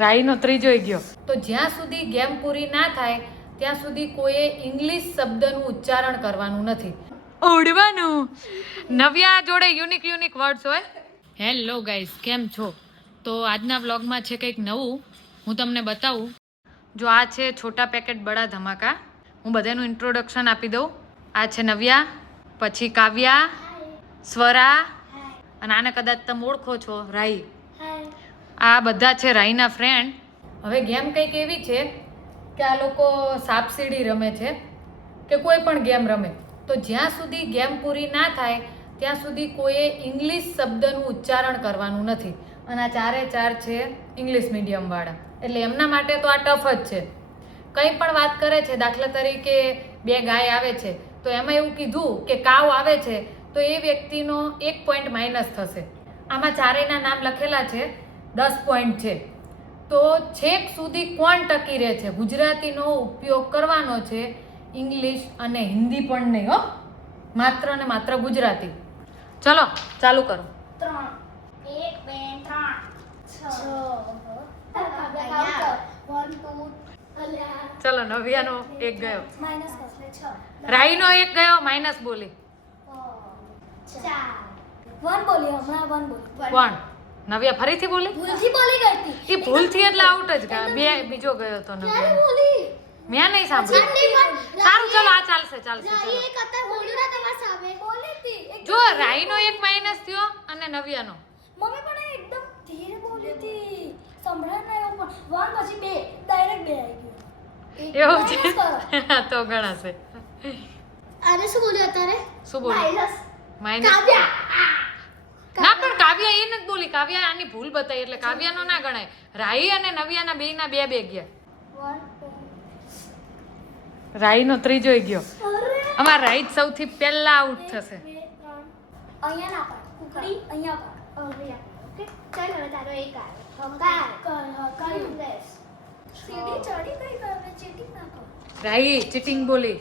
રાઈનો ત્રીજો ગયો. તો જ્યાં સુધી ગેમ પૂરી ના થાય ત્યાં સુધી કોઈએ ઇંગ્લિશ શબ્દનું ઉચ્ચારણ કરવાનું નથી. ઉડવાનું. નવ્યા જોડે યુનિક વર્ડ્સ હોય. હેલો ગાઈસ, કેમ છો? તો આજના વ્લોગમાં છે કંઈક નવું, હું તમને બતાવું. જો આ છે છોટા પેકેટ બડા ધમાકા. હું બધાનું ઇન્ટ્રોડક્શન આપી દઉં. આ છે નવ્યા, પછી કાવ્યા, સ્વરા, અને આને કદાચ તમે ઓળખો છો, રાઈ. આ બધા છે રાઈના ફ્રેન્ડ. હવે ગેમ કંઈક એવી છે કે આ લોકો સાપસીડી રમે છે કે કોઈ પણ ગેમ રમે, તો જ્યાં સુધી ગેમ પૂરી ના થાય ત્યાં સુધી કોઈએ ઇંગ્લિશ શબ્દનું ઉચ્ચારણ કરવાનું નથી. અને આ ચારે ચાર છે ઇંગ્લિશ મીડિયમવાળા, એટલે એમના માટે તો આ ટફ જ છે. કંઈ પણ વાત કરે છે, દાખલા તરીકે 2 ગાય આવે છે તો એમાં એવું કીધું કે કાવ આવે છે તો એ વ્યક્તિનો 1 પોઈન્ટ માઇનસ થશે. આમાં ચારેયના નામ લખેલા છે, 10 પોઈન્ટ છે. તો છેક સુધી કોણ ટકી રહે છે, ગુજરાતીનો ઉપયોગ કરવાનો છે, ઇંગ્લિશ અને હિન્દી પણ નહીં હો, માત્ર ને માત્ર ગુજરાતી. ચલો ચાલુ કરો. 3 1 2 3 ચલો નવ્યાનો 1 ગયો, માઈનસ 6 રાઈનો 1 ગયો, માઇનસ બોલી. 4 1 બોલી, હમણાં 1 બોલી. કોણ? નવ્યા ફરીથી બોલી. ભૂલથી બોલી ગઈ હતી. એ ભૂલથી એટલે આઉટ જ ગયા. બીજો ગયો તો ક્યારે નવ્યા. બોલી? મેં નહીં સાંભળ્યું. સારું ચલો આ ચાલશે ચલો. એક અત્યારે બોલ્યું ના તમારા સામે બોલી હતી. જો રાઈનો 1 માઇનસ થયો અને નવ્યાનો. મમ્મી પણ એકદમ ધીરે બોલી હતી, સંભળાય ના એવું. પણ 1 પછી 2 ડાયરેક્ટ 2 આવી ગયો. એવું છે તો ગણાશે. આને શું બોલ્યું અત્યારે? શું બોલ્યું? માઇનસ. કાવ્યા. ના પણ કાવ્યા એ નથી બોલી. કાવ્યા આની ભૂલ બતાવી એટલે કાવ્યાનો ના ગણાય. રાઈ અને નવ્યાના બેયના 2 ગયા. 1 રાઈનો ત્રીજો ગયો. અરે અમાર રાઈ જ સૌથી પહેલા આઉટ થશે. 2 3 અહીંયા ના પાડ, કુકડી અહીંયા પાડ. ઓકે ચાલ હવે તારો એક આવે. કર લેસ સીડી ચડી ગઈ, કરે ચીટિંગ ના કર. રાઈ ચીટિંગ બોલી.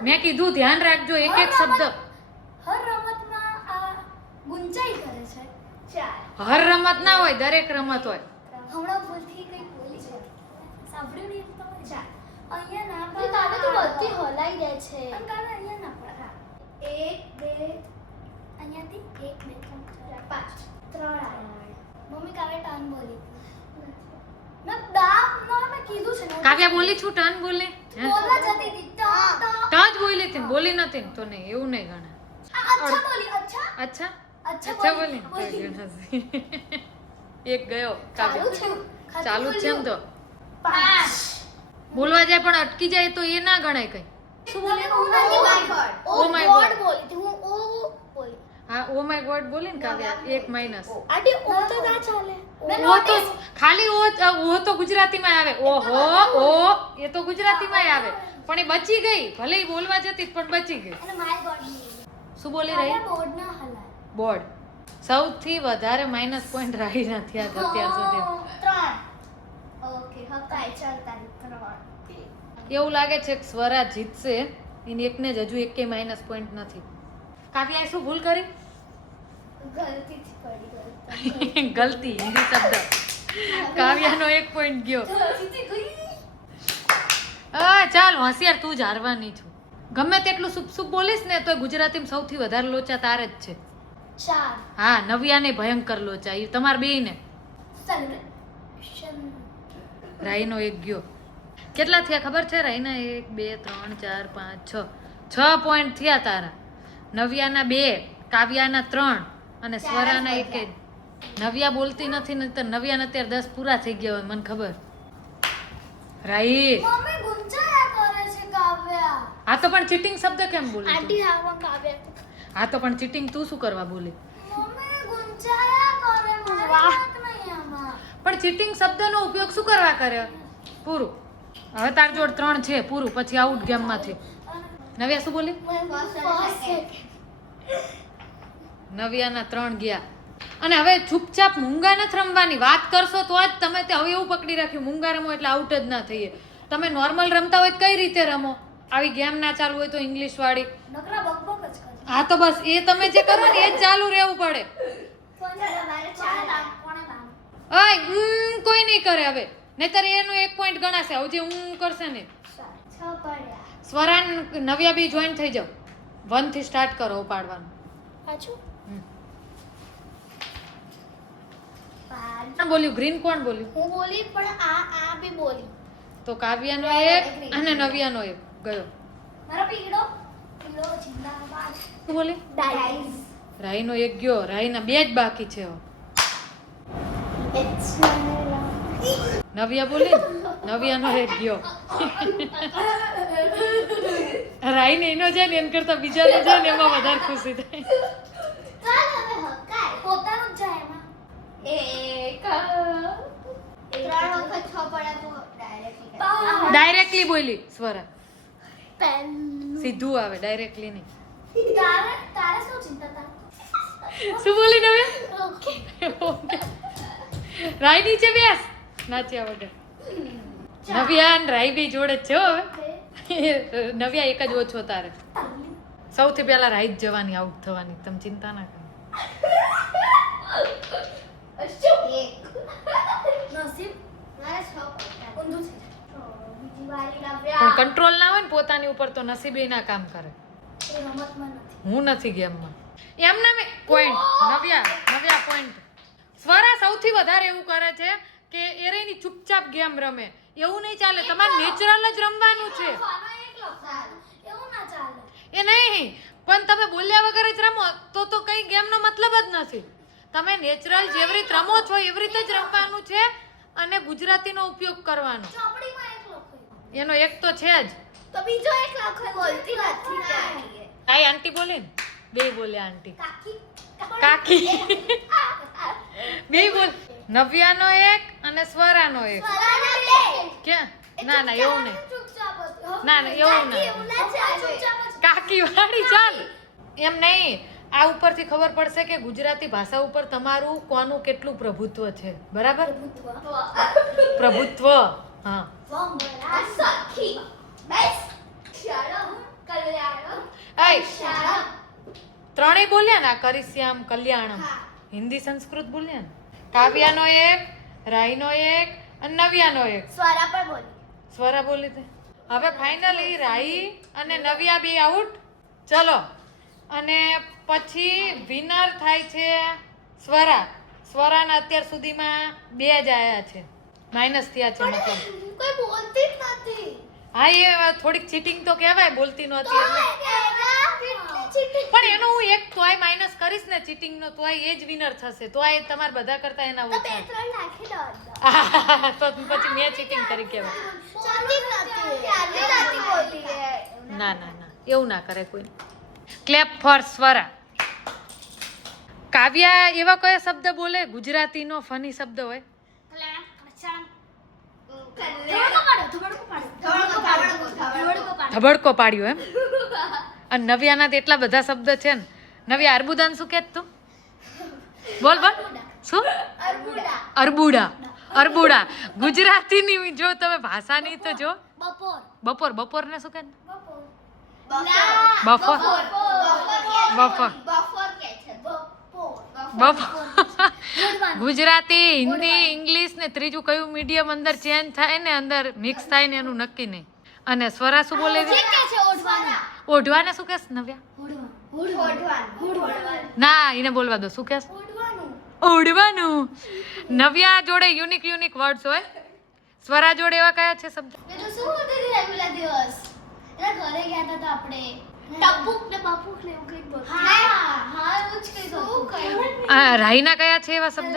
મેં કીધું ધ્યાન રાખજો એક એક શબ્દ. હર રમતમાં આ ગુંચાઈ કરે છે. 4 હર રમત ના હોય, દરેક રમત હોય. હમણાં ભૂલથી કઈ બોલી છે, સાંભળ્યું નહીં તમે? 4 અહીંયા ના પાડ. તારે તો બધી હલાઈ દે છે. અંકાને અહીંયા ના પાડ. 1 2 અહીંયાથી 1 2 3 4 5 3 આવ્યા. મમ્મી કાવે ટર્ન બોલી. મેં દામ નો મેં કીધું છે ને. કાવ્યા બોલી છું ટર્ન બોલી. બોલવા જતી હતી. તો જ બોલી હતી, બોલી નથી ને તો નહીં, એવું નહીં ગણે. અચ્છા બોલી. અચ્છા અચ્છા અચ્છા બોલી. એક ગયો ચાલુ કાવ્યા. છે. ચાલુ જ છે ને તો. 5 બોલવા જાય પણ અટકી જાય તો એ ના ગણાય કઈ. શું બોલે? Oh my God. Oh my God. બોલી હતી હું. ઓ બોલી. હા ઓ માય ગોડ બોલી ને કાવ્યા, 1 માઇનસ. આડી ઓ તો ના ચાલે. ઓ તો ખાલી ઓ તો ગુજરાતીમાં આવે. ઓહો ઓ એ તો ગુજરાતીમાં આવે, પણ એ બચી ગઈ. ભલે ઈ બોલવા જતી પણ બચી ગઈ. અને માય ગોડ શું બોલી રહી? બોર્ડ ના હલાય. બોર્ડ. સૌથી વધારે માઇનસ પોઈન્ટ રહી નથી અત્યાર સુધી. 3 ઓકે હકાય ચાલ તારી 3. એવું લાગે છે કે સ્વરા જીતશે. એની એકને જ હજુ એકેય માઇનસ પોઈન્ટ નથી. કાવ્યાએ શું ભૂલ કરી? ગલતી થી પડી ગઈ. ગલતી હિન્દી શબ્દ. કાવ્યાનો 1 પોઈન્ટ ગયો. ગલતી થી ગઈ. ચાલ હોશિયાર, તું જ હારવાની છું. ગમે તેટલું સુપ સુપ બોલીશ ને તો ગુજરાતીમાં સૌથી વધારે લોચા તારે જ છે. 4 હા નવ્યાને ભયંકર લોચા, એ તમાર બેયને. સેલિબ્રેશન. રાઈનો 1 ગયો. કેટલા થયા ખબર છે? રાઈના 1 2 3 4 5 6 પોઈન્ટ થયા તારા. નવ્યાના 2, કાવ્યાના 3 અને સ્વરાના 1 જ. નવ્યા બોલતી નથી ને તો નવ્યાને અત્યારે 10 પૂરા થઈ ગયા હોય મને ખબર. રાઈ મમ્મી ગુંચાયા કરે છે કાવ્યા. આ તો પણ ચીટિંગ શબ્દ કેમ બોલી તું? આંટી હામાં કાવ્યા. આ તો પણ ચીટિંગ તું શું કરવા બોલી? મમ્મી ગુંચાયા કરે. મારે વાક નહીં આમાં. પણ ચીટિંગ શબ્દનો ઉપયોગ શું કરવા કર્યો? પૂરું. હવે તાર જોડ 3 છે, પૂરું. પછી આઉટ ગેમમાંથી. નવ્યા શું બોલી? નવ્યાના 3 ગયા. અને હવે ચૂપચાપ મૂંગા નથી રમવાની. વાત કરશો તો જ તમે તે હવે એવું પકડી રાખ્યું મૂંગા રમો એટલે આઉટ જ ના થઈએ. તમે નોર્મલ રમતા હોય કઈ રીતે રમો? આવી ગેમ ના ચાલુ હોય તો ઇંગ્લિશ વાળી. નકરા બકબક જ કરે. હા તો બસ એ તમે જે કરો ને એ જ ચાલુ રહેવું પડે. પણ મારે 4 પોણા કરે હવે, નહીતર એનો 1 પોઈન્ટ ગણાશે. હવે જે હું કરશે ને 6 પડ્યા. સ્વરા નવ્યા બી જોઈન થઈ જાવ. 1 થી સ્ટાર્ટ કરો પાડવાનું. પાછું કોણ બોલ્યું? ગ્રીન કોણ બોલ્યું? હું બોલી પણ આ બી બોલી. તો કાવ્યાનો 1 અને નવ્યાનો 1 ગયો. મારો પીળો જિંદાબાદ. શું બોલી? ડાઈસ. રાઈનો 1 ગયો. રાઈના 2 જ બાકી છે હવે. નવ્યા બોલી ને? નવ્યાનો 1 ગયો. રાઈને એનો જાય ને એમ કરતા બીજાનો જાય ને એમાં વધારે ખુશી થાય. ચાલ હવે હકાય. પોતાનું જ જાય એમાં. 1 3 વખત 6 પડ્યા તો ડાયરેક્ટલી ડાયરેક્ટલી બોલી સ્વરા. પેન. સીધું આવે, ડાયરેક્ટલી નહીં. તારે શું ચિંતા તાર? શું બોલી નવ્યા? ઓકે. રાઈ નીચે બેસ. નાચ્યા વગર. નવ્યા ને રાઈ બી જોડે જ છે હો હવે. નવ્યા 1 જ ઓછો તારે. સૌથી પહેલા રાઈ જ જવાની, આઉટ થવાની. તમે ચિંતા ના કરો. નસીબ મારે 6 પડ્યા. ઊંધું છે. બીજી વારી પણ લાવ્યા. કંટ્રોલ ના હોય ને પોતાની ઉપર તો નસીબે ના કામ કરે. એ રમતમાં નથી. હું નથી ગેમમાં. એમ ના મેં પોઈન્ટ. નવ્યા પોઈન્ટ. સ્વરા સૌથી વધારે એવું કરે છે કે એરેની ચૂપચાપ ગેમ રમે. એવું નહીં ચાલે. તમારે નેચરલ જ રમવાનું છે. ખાનો એકલો ખાનો. એવું ના ચાલે. એ નહીં, પણ તમે બોલ્યા વગર જ રમો તો કઈ ગેમનો મતલબ જ નથી. તમે નેચરલ જેવી રીતે રમો છો એવી રીતે જ રમવાનું છે અને ગુજરાતીનો ઉપયોગ કરવાનો. ચોપડીમાં એકલો ખાય. એનો 1 તો છે જ. તો બીજો એક લખો. બોલતી નથી કાકી. આઈ આંટી બોલે ને? 2 બોલ્યા આંટી. કાકી. બે બોલ. નવ્યાનો 1 અને સ્વરાનો 1. ક્યાં? ના એવું નહીં. ના એવું ના. કાકી વાળી ચાલ. એમ નહીં, આ ઉપરથી ખબર પડશે કે ગુજરાતી ભાષા ઉપર તમારું કોનું કેટલું પ્રભુત્વ છે. બરાબર? પ્રભુત્વ. હા. ત્રણેય બોલ્યા ને? કરીશ્યામ, કલ્યાણમ. હિન્દી સંસ્કૃત બોલ્યા ને? કાવ્યાનો 1, રાઈનો 1 અને નવ્યાનો 1. સ્વરા પણ બોલી. સ્વરા બોલી તે. હવે ફાઇનલી રાઈ અને નવ્યા બે આઉટ. ચલો, અને પછી વિનર થાય છે સ્વરા. સ્વરાના અત્યાર સુધીમાં 2 જ આયા છે, માઇનસ થયા છે મતલબ. કોઈ બોલતી જ નથી. હા, એ થોડીક ચીટિંગ તો કહેવાય, બોલતી નહોતી એટલે. પણ એનો હું 1 તોય માઇનસ કરીશ ને ચીટિંગ નો, તોય એ જ વિનર થશે. તોય તમાર બધા કરતા એના ઓછા. તો પછી મેં ચીટિંગ કરી કહેવાય. ના એવું ના કરે કોઈ. Clap four Swara. કાવ્યા એવા કયા શબ્દ બોલે ગુજરાતીનો ફની શબ્દ હોય? ધબડકો પાડ્યો એમ. અને નવ્યાના તો એટલા બધા શબ્દ છે ને. નવ્યા અર્બુદાન શું કહેત તું? બોલ શું? અર્બુડા. ગુજરાતીની જો તમે ભાષાની તો જો. બપોર ને શું કહે? બફર. ગુજરાતી, હિન્દી, ઇંગ્લિશ ને ત્રીજું કયું મીડિયમ અંદર ચેન્જ થાય ને, અંદર મિક્સ થાય ને એનું નક્કી નહીં. અને સ્વરા શું બોલે છે? ઓઢવાને શું કહેશ નવ્યા? ના, એને બોલવા દો. શું કહેશ? ઓઢવાનું. નવ્યા જોડે યુનિક વર્ડ્સ હોય. સ્વરા જોડે એવા કયા છે શબ્દ? ઘરે ગયા હતા આપણે ટપુક ને બાપુક ને એવું કંઈક બોલ. હા એવું જ કંઈક હતું. રાઈના કયા છે એવા શબ્દ?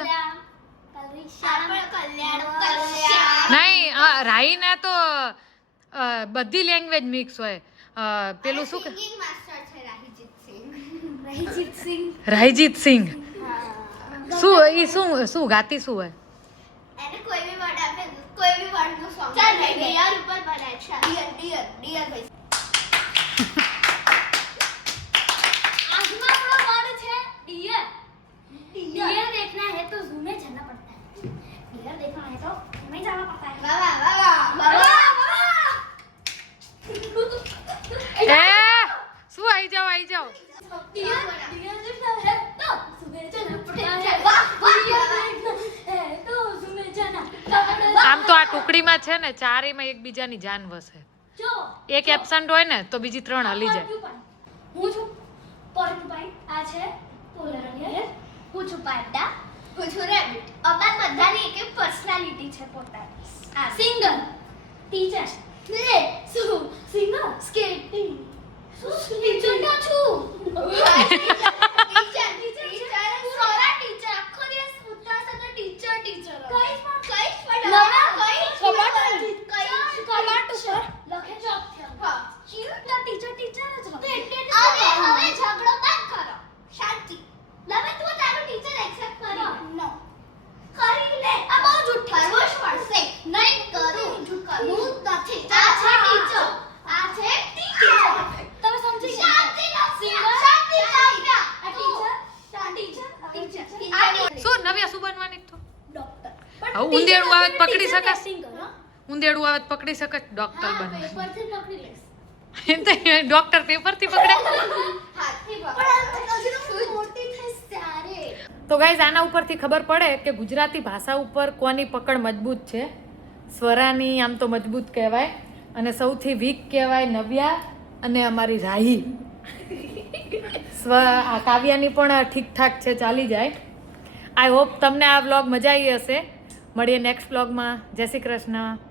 નહીં, રાઈના તો બધી લેંગ્વેજ મિક્સ હોય. પેલું શું કે રાહીજીત સિંહ. શું ગાતી શું હોય? એને કોઈ બી વર્ડ આપે, કોઈ બી વર્ડ નું સોંગ. ચાલ ડિયર ઉપર બનાય છે. ડિયર ભાઈ. આજનો આપણો વર્ડ છે ડિયર. ડિયર देखना है तो zoo में जाना पड़ता है. ડિયર देखना है तो हमें जाना पड़ता है. वाह. શું આવી જાઓ ડિયર देखना है तो zoo में जाना पड़ता है. वाह. ડિયર देखना है तो zoo में जाना पड़ता है. આમ તો આ ટુકડીમાં છે ને ચારેયમાં એકબીજાની જાન વસે. જો એક એબ્સન્ટ હોય ને તો બીજી 3 હલી જાય. હું છું પોર્ક્યુપાઇન, આ છે પોલર બિયર, હું છું પાન્ડા, હું છું રેબિટ. અમાર બધાની એક એક પર્સનાલિટી છે પોતાની. આ સિંગર, ટીચર, લે શું સિંગર, સ્કેટિંગ, ટીચર તો છું. ટીચર સોરા ટીચર આખો દિવસ ઉઠતા સાથે ટીચર કઈ પણ લખે ચોક થયો. હા ક્યુટ ટીચર જ રહો. હવે ઝઘડો બંધ કરો, શાંતિ. લવે તું તારું ટીચર એક્સેપ્ટ કરો. નો કરી લે. આ બહુ જૂઠ કરવો જ પડશે. નહીં કરું હું નથી. આ છે ટીચર, આ છે ટીચર. તમે સમજી ગયા? શાંતિ નો સિંગર, શાંતિ નો આ ટીચર. શું નવ્યા શું બનવાની તું? ડોક્ટર. હવે ઉંદેડું આવે તો પકડી શકાય? ઉંદેડું આવે તો પકડી શકાય? ડોક્ટર બનવાનું. પેપરથી પકડી લઈશ. એમ તો ડોક્ટર પેપરથી પકડે. હાથથી પકડ. પણ હજુ મોટી થઈશ ત્યારે. તો ગાઈઝ આના ઉપરથી ખબર પડે કે ગુજરાતી ભાષા ઉપર કોની પકડ મજબૂત છે. સ્વરાની આમ તો મજબૂત કહેવાય અને સૌથી વીક કહેવાય નવ્યા અને અમારી રાહી. આ કાવ્યાની પણ ઠીકઠાક છે, ચાલી જાય. આઈ હોપ તમને આ વ્લોગ મજા આવી હશે. મળીએ નેક્સ્ટ વ્લોગમાં. જય શ્રી કૃષ્ણ.